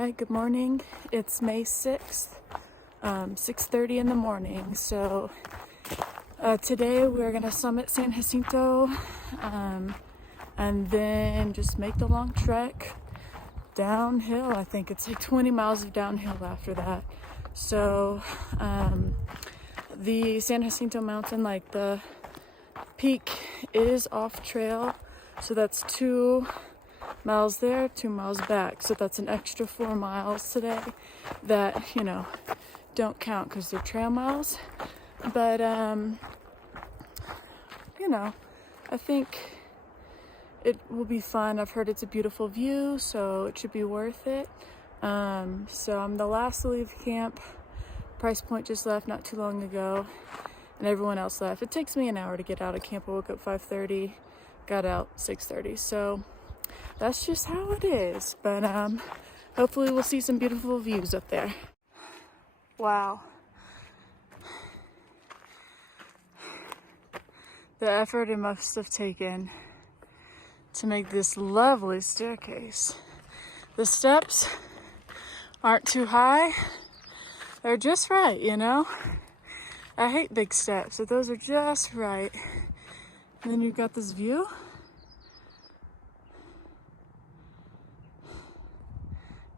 Alright, good morning. It's May 6th, 6:30 in the morning. So today we're gonna summit San Jacinto and then just make the long trek downhill. I think it's like 20 miles of downhill after that. So the San Jacinto mountain, like the peak, is off trail. So that's 2 miles there, 2 miles back. So that's an extra 4 miles today that, don't count because they're trail miles. But, I think it will be fun. I've heard it's a beautiful view, so it should be worth it. So I'm the last to leave camp. Price Point just left not too long ago, and everyone else left. It takes me an hour to get out of camp. I woke up 5:30, got out 6:30. So that's just how it is. But hopefully we'll see some beautiful views up there. Wow. The effort it must have taken to make this lovely staircase. The steps aren't too high. They're just right, I hate big steps, so those are just right. And then you've got this view.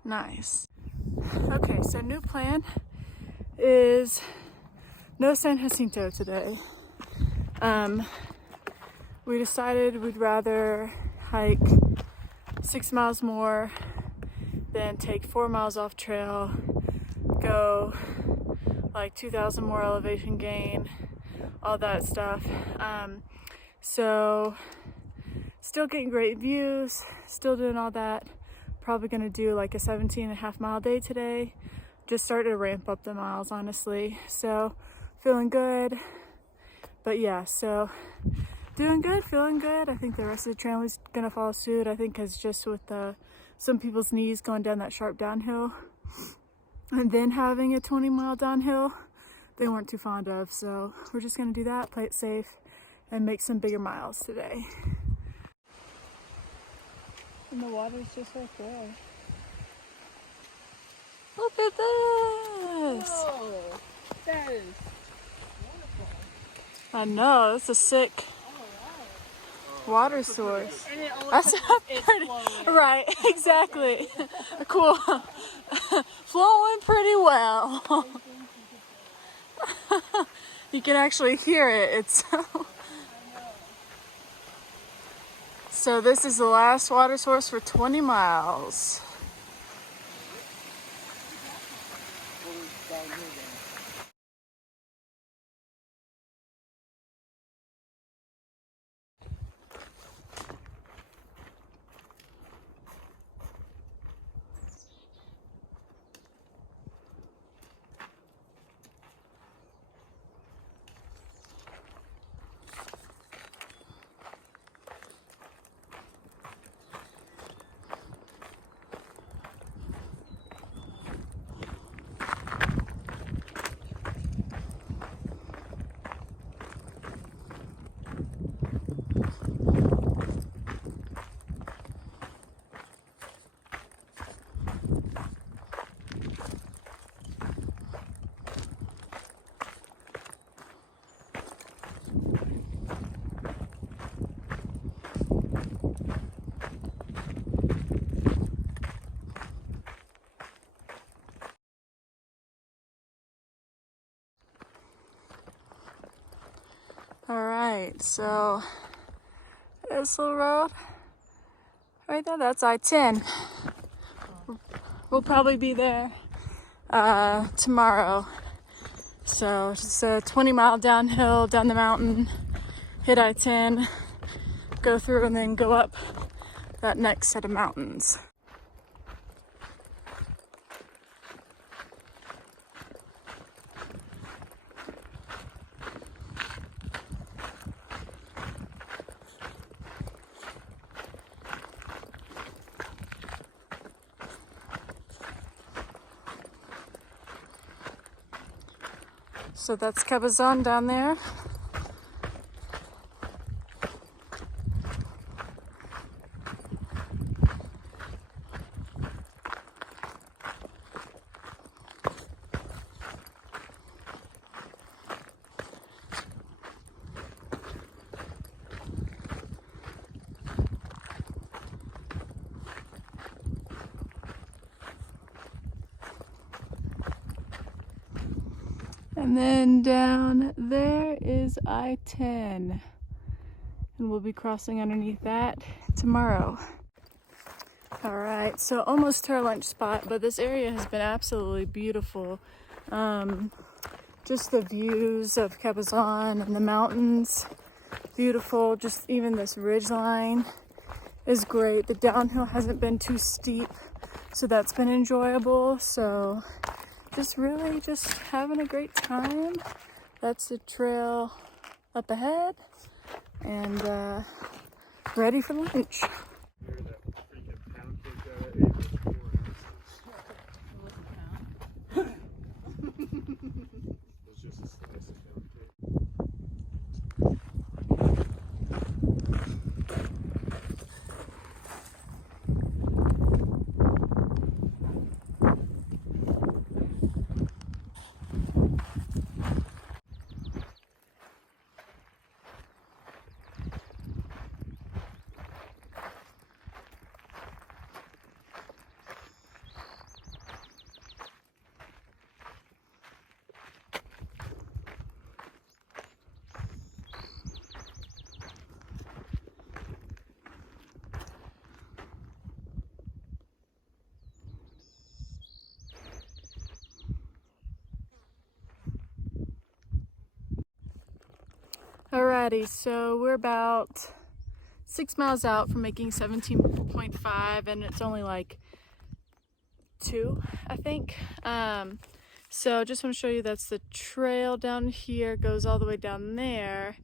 Nice. Okay, so new plan is no San Jacinto today. We decided we'd rather hike 6 miles more than take 4 miles off trail, go like 2,000 more elevation gain, all that stuff. So still getting great views, still doing all that. Probably gonna do like a 17.5 mile day today. Just started to ramp up the miles, honestly. So feeling good. But yeah, so doing good, feeling good. I think the rest of the trail is gonna follow suit. I think it's just with some people's knees going down that sharp downhill and then having a 20-mile downhill, they weren't too fond of. So we're just gonna do that, play it safe, and make some bigger miles today. And the water's just right there. Look at this! Whoa, that is wonderful. I know, it's a sick water source. And it That's pretty, right, exactly. Cool. Flowing pretty well. You can actually hear it. It's so this is the last water source for 20 miles. Alright, so this little road right there, that's I-10. We'll probably be there tomorrow. So it's a 20-mile downhill down the mountain, hit I-10, go through, and then go up that next set of mountains. So that's Cabazone down there. And then down there is I-10. And we'll be crossing underneath that tomorrow. All right, so almost to our lunch spot, but this area has been absolutely beautiful. Just the views of Cabazone and the mountains, beautiful. Just even this ridge line is great. The downhill hasn't been too steep, so that's been enjoyable. So just really just having a great time. That's the trail up ahead, and ready for lunch. Alrighty, so we're about 6 miles out from making 17.5, and it's only like 2, I think. So just want to show you that's the trail down here, goes all the way down there,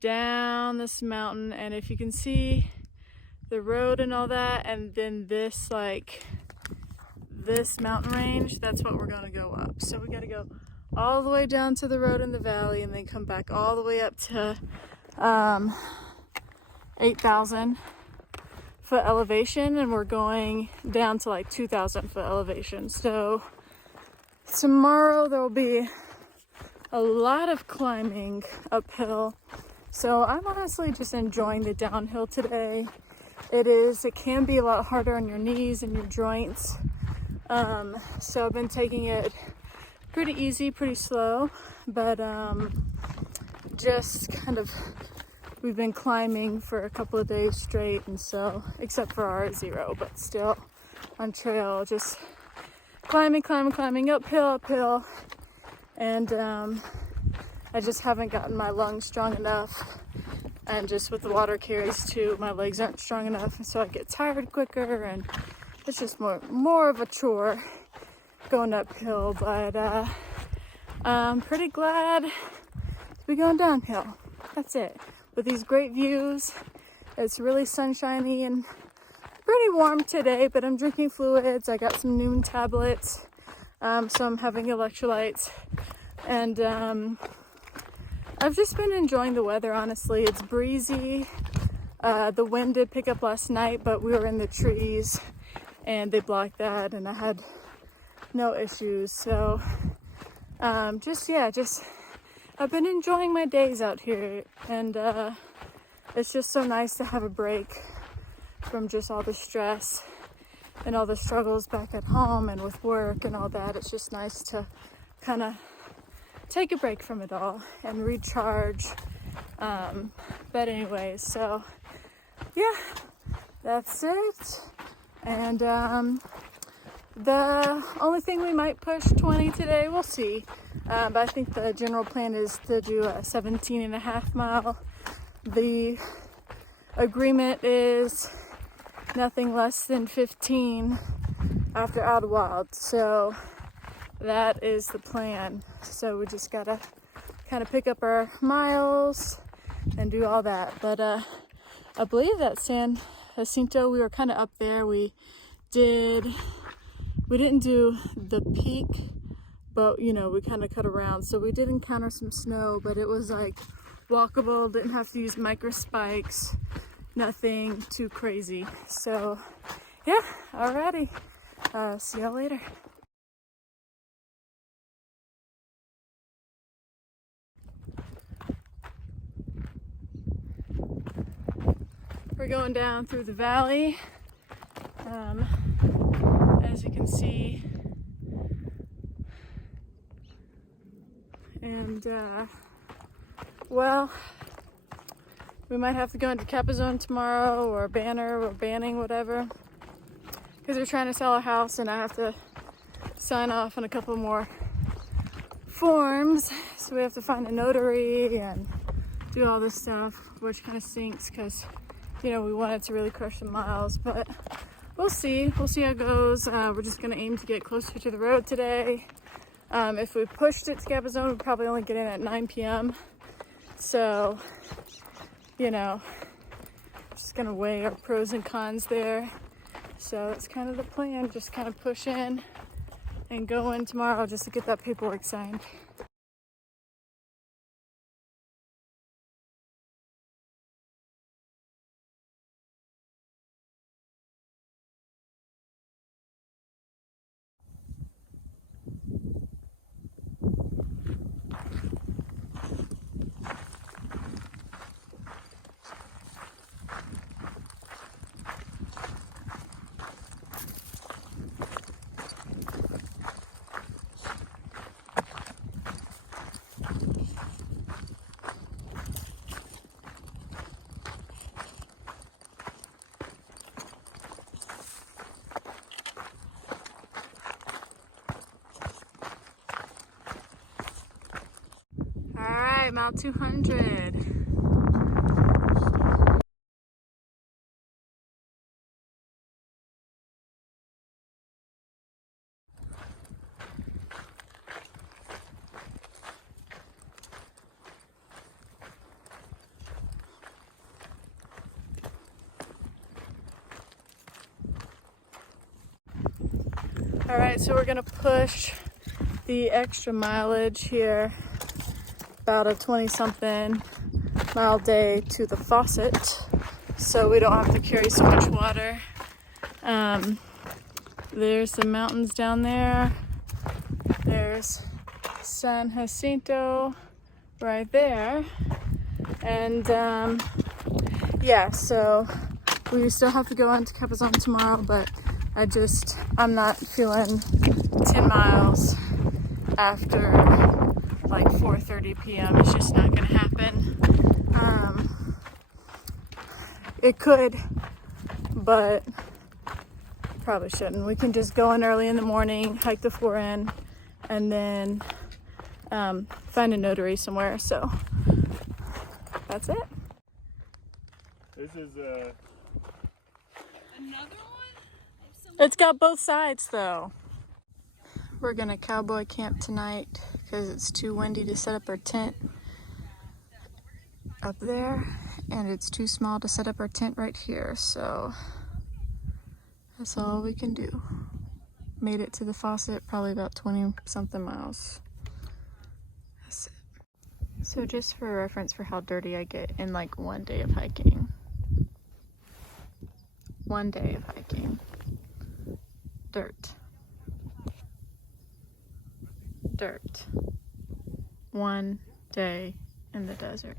down this mountain, and if you can see the road and all that, and then this this mountain range, that's what we're gonna go up. So we gotta go all the way down to the road in the valley and then come back all the way up to 8,000 foot elevation, and we're going down to like 2,000 foot elevation. So tomorrow there will be a lot of climbing uphill. So I'm honestly just enjoying the downhill today. It can be a lot harder on your knees and your joints. So I've been taking it pretty easy, pretty slow, but just kind of, we've been climbing for a couple of days straight, and so, except for our 0, but still on trail, just climbing, uphill, and I just haven't gotten my lungs strong enough, and just with the water carries too, my legs aren't strong enough, and so I get tired quicker, and it's just more of a chore going uphill, but I'm pretty glad to be going downhill. That's it. With these great views, it's really sunshiny and pretty warm today, but I'm drinking fluids. I got some noon tablets, so I'm having electrolytes, and I've just been enjoying the weather, honestly. It's breezy. The wind did pick up last night, but we were in the trees and they blocked that, and I had no issues. So just I've been enjoying my days out here, and it's just so nice to have a break from just all the stress and all the struggles back at home and with work and all that. It's just nice to kind of take a break from it all and recharge. But anyways, so yeah, that's it. And the only thing we might push 20 today, we'll see. But I think the general plan is to do a 17.5 mile. The agreement is nothing less than 15 after Out Wild. So that is the plan. So we just gotta kind of pick up our miles and do all that. But I believe that San Jacinto, we were kind of up there. We didn't do the peak, but we kind of cut around. So we did encounter some snow, but it was like walkable, didn't have to use micro spikes, nothing too crazy. So yeah, alrighty. See y'all later. We're going down through the valley. As you can see, And well, we might have to go into Cabazone tomorrow, or Banner, or Banning, whatever, because we're trying to sell a house and I have to sign off on a couple more forms. So we have to find a notary and do all this stuff, which kind of stinks because, you know, we wanted to really crush some miles, but we'll see how it goes. We're just gonna aim to get closer to the road today. If we pushed it to Cabazone, we'd probably only get in at 9 p.m. So, you know, just gonna weigh our pros and cons there. So that's kind of the plan, just kind of push in and go in tomorrow just to get that paperwork signed. All right, mile 200. All right, so we're gonna push the extra mileage here, about a 20-something mile day to the faucet, so we don't have to carry so much water. There's some mountains down there. There's San Jacinto right there. And yeah, so we still have to go into Cabazone tomorrow, but I'm not feeling 10 miles after like 4:30 p.m. It's just not gonna happen. It could, but probably shouldn't. We can just go in early in the morning, hike the 4N, and then find a notary somewhere. So that's it. This is Another one? It's got both sides though. We're gonna cowboy camp tonight because it's too windy to set up our tent up there, and it's too small to set up our tent right here. So that's all we can do. Made it to the faucet, probably about 20-something miles. That's it. So just for reference for how dirty I get in like one day of hiking. One day of hiking. Dirt. Dirt. One day in the desert.